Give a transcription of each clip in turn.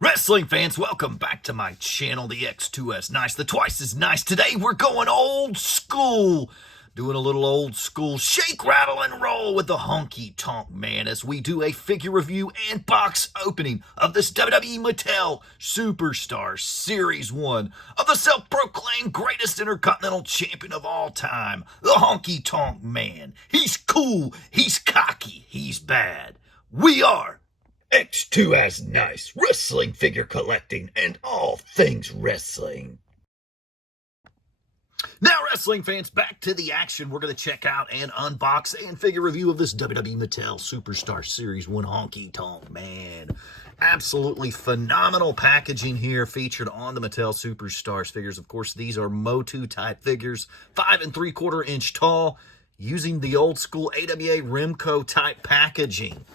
Wrestling fans, welcome back to my channel, the X2S Nice, the Twice as Nice. Today we're going old school, doing a little old school shake, rattle, and roll with the Honky Tonk Man as we do a figure review and box opening of this WWE Mattel Superstar Series 1 of the self-proclaimed greatest Intercontinental Champion of all time, the Honky Tonk Man. He's cool, he's cocky, he's bad. We are X2S Nice, wrestling figure collecting, and all things wrestling. Now, wrestling fans, back to the action. We're going to check out and unbox and figure review of this WWE Mattel Superstar Series 1 Honky Tonk Man. Absolutely phenomenal packaging here featured on the Mattel Superstars figures. Of course, these are Motu type figures, 5 3/4 inch tall, using the old school AWA Remco type packaging.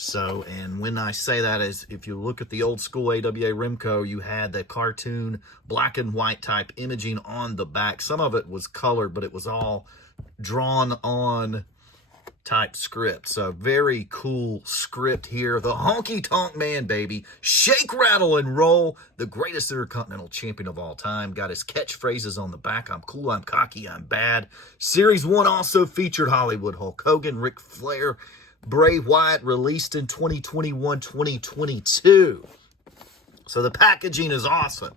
So, and when I say that is, if you look at the old school AWA Remco, you had the cartoon black and white type imaging on the back. Some of it was colored, but it was all drawn on type script. So, very cool script here. The Honky Tonk Man, baby. Shake, rattle, and roll. The greatest Intercontinental Champion of all time. Got his catchphrases on the back. I'm cool, I'm cocky, I'm bad. Series 1 also featured Hollywood Hulk Hogan, Ric Flair, Bray Wyatt, released in 2021-2022. So the packaging is awesome.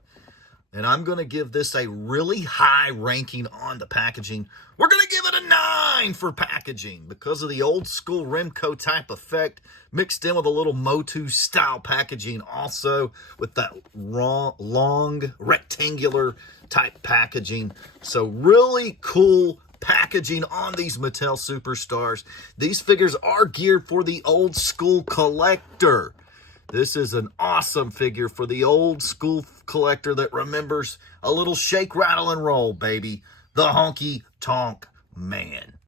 And I'm going to give this a really high ranking on the packaging. We're going to give it a 9 for packaging because of the old school Remco type effect mixed in with a little Motu style packaging also with that long rectangular type packaging. So really cool packaging on these Mattel Superstars. These figures are geared for the old school collector. This is an awesome figure for the old school collector that remembers a little shake, rattle, and roll, baby. The Honky Tonk Man.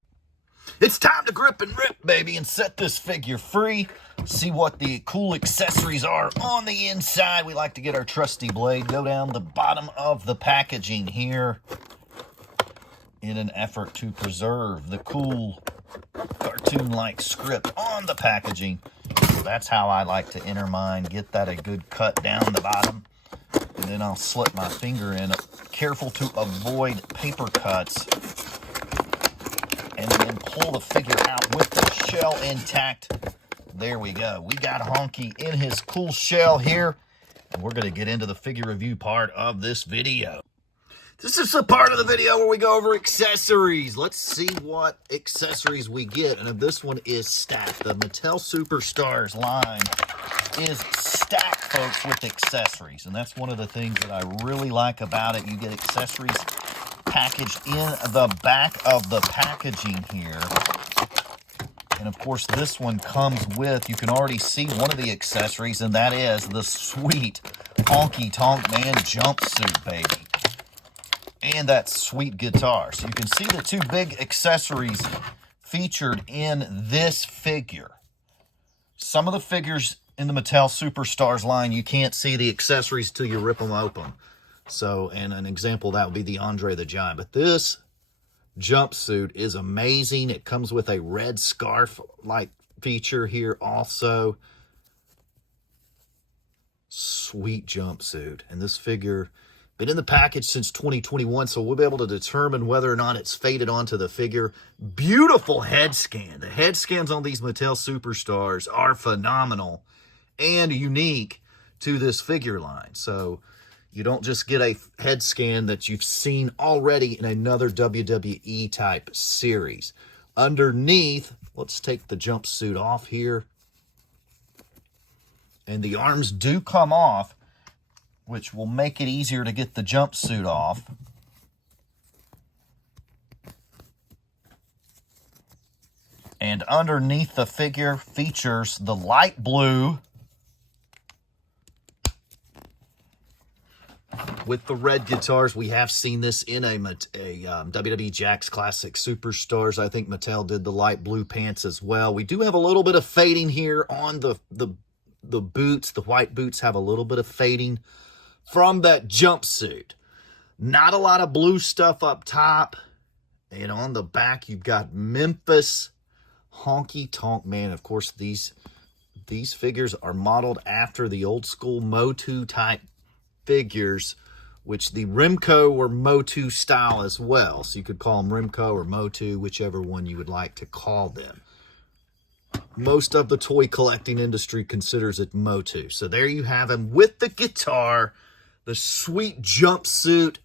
It's time to grip and rip, baby, and set this figure free. See what the cool accessories are on the inside. We like to get our trusty blade, go down the bottom of the packaging here in an effort to preserve the cool cartoon-like script on the packaging. So that's how I like to enter mine. Get that a good cut down the bottom. And then I'll slip my finger in, careful to avoid paper cuts. And then pull the figure out with the shell intact. There we go. We got Honky in his cool shell here. And we're going to get into the figure review part of this video. This is the part of the video where we go over accessories. Let's see what accessories we get. And this one is stacked. The Mattel Superstars line is stacked, folks, with accessories. And that's one of the things that I really like about it. You get accessories packaged in the back of the packaging here. And, of course, this one comes with, you can already see one of the accessories, and that is the sweet Honky Tonk Man jumpsuit, baby. And that sweet guitar. So you can see the two big accessories featured in this figure. Some of the figures in the Mattel Superstars line, you can't see the accessories till you rip them open. So, and an example of that would be the Andre the Giant. But this jumpsuit is amazing. It comes with a red scarf-like feature here also. Sweet jumpsuit. And this figure been in the package since 2021, so we'll be able to determine whether or not it's faded onto the figure. Beautiful head scan. The head scans on these Mattel Superstars are phenomenal and unique to this figure line. So you don't just get a head scan that you've seen already in another WWE type series. Underneath, let's take the jumpsuit off here. And the arms do come off, which will make it easier to get the jumpsuit off. And underneath the figure features the light blue with the red guitars. We have seen this in a WWE Jakks Classic Superstars. I think Mattel did the light blue pants as well. We do have a little bit of fading here on the boots. The white boots have a little bit of fading from that jumpsuit. Not a lot of blue stuff up top. And on the back, you've got Memphis Honky Tonk Man. Of course, these These figures are modeled after the old school Motu type figures, which the Remco or Motu style as well. So you could call them Remco or Motu, whichever one you would like to call them. Most of the toy collecting industry considers it Motu. So there you have him with the guitar, the sweet jumpsuit.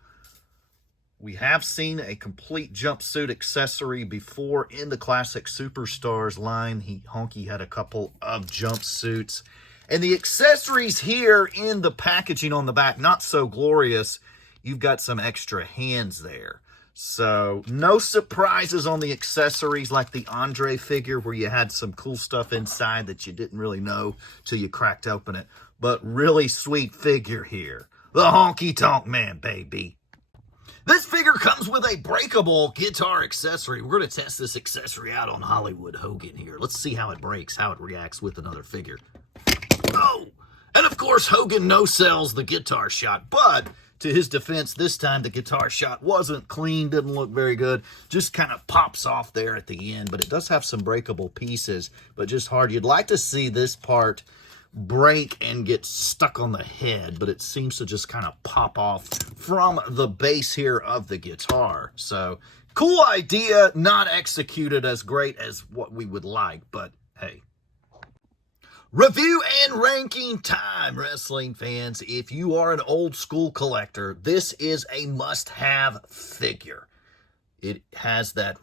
We have seen a complete jumpsuit accessory before in the Classic Superstars line. Honky had a couple of jumpsuits. And the accessories here in the packaging on the back, not so glorious. You've got some extra hands there. So no surprises on the accessories like the Andre figure where you had some cool stuff inside that you didn't really know till you cracked open it. But really sweet figure here. The Honky Tonk Man, baby. This figure comes with a breakable guitar accessory. We're going to test this accessory out on Hollywood Hogan here. Let's see how it breaks, how it reacts with another figure. Oh! And of course, Hogan no-sells the guitar shot, but to his defense, this time the guitar shot wasn't clean, didn't look very good, just kind of pops off there at the end, but it does have some breakable pieces, but just hard. You'd like to see this part break and get stuck on the head, but it seems to just kind of pop off from the base here of the guitar. So, cool idea, not executed as great as what we would like, but hey. Review and ranking time, wrestling fans. If you are an old school collector, this is a must-have figure. It has that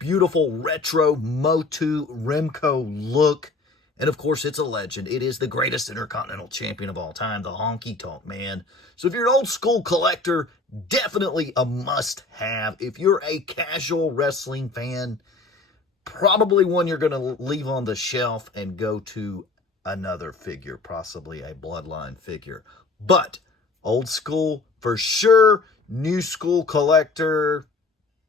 beautiful retro Motu Remco look. And of course, it's a legend. It is the greatest Intercontinental Champion of all time, the Honky Tonk Man. So if you're an old school collector, definitely a must-have. If you're a casual wrestling fan, probably one you're going to leave on the shelf and go to another figure, possibly a Bloodline figure. But old school, for sure. New school collector,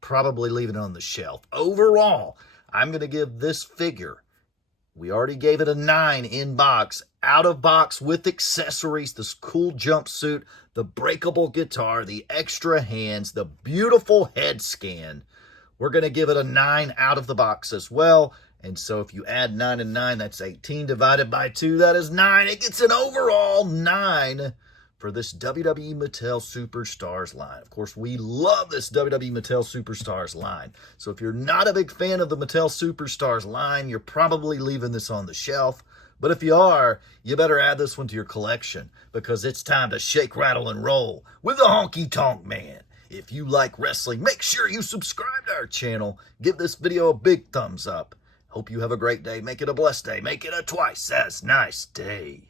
probably leave it on the shelf. Overall, I'm going to give this figure, we already gave it a 9 in box, out of box with accessories, this cool jumpsuit, the breakable guitar, the extra hands, the beautiful head scan. We're going to give it a 9 out of the box as well. And so if you add 9 and 9, that's 18 divided by 2. That is 9. It gets an overall 9 for this WWE Mattel Superstars line. Of course, we love this WWE Mattel Superstars line. So if you're not a big fan of the Mattel Superstars line, you're probably leaving this on the shelf. But if you are, you better add this one to your collection because it's time to shake, rattle, and roll with the Honky Tonk Man. If you like wrestling, make sure you subscribe to our channel. Give this video a big thumbs up. Hope you have a great day. Make it a blessed day. Make it a twice as nice day.